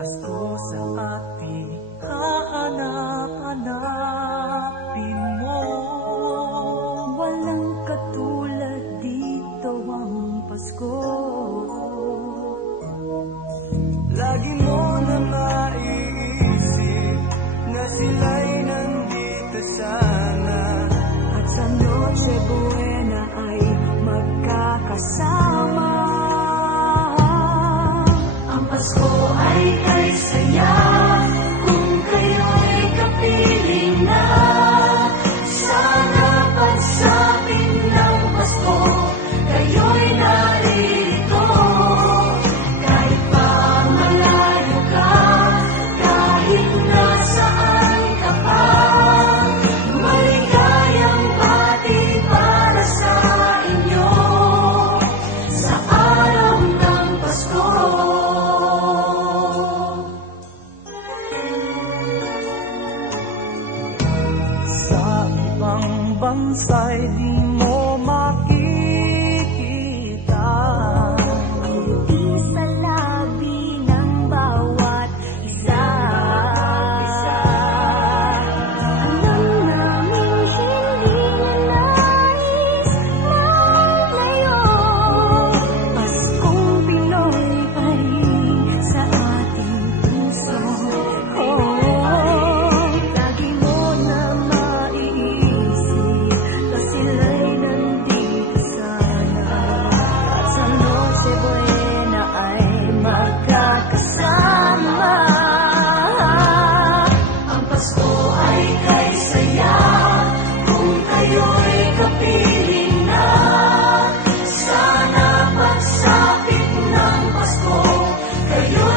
Pasko sa ating hahanap-hanapin mo. Walang katulad dito ang Pasko. Lagi mo na maiisip na sila'y nandito sana, at sa Noche Buena ay magkakasama. Ang Pasko ay kay saya kung kayo'y kapiling na. Sana pagsapit ng Pasko kayo'y narito. Kahit pa malayo ka, kahit nasaan ka pa, maligayang bati para sa inyo sa araw ng Pasko. Sa ibang bansa'y di mo makikita ngiti sa labi ng bawat isa. Alam naming hindi na nais maglayo, Paskong Pinoy pa rin sa ating puso. Lagi mo na maiisip na sila'y nandito sana, at sa Noche Buena ay magkakasama. Ang Pasko ay kay saya kung kayo'y kapiling na. Sana pagsapit ng Pasko kayo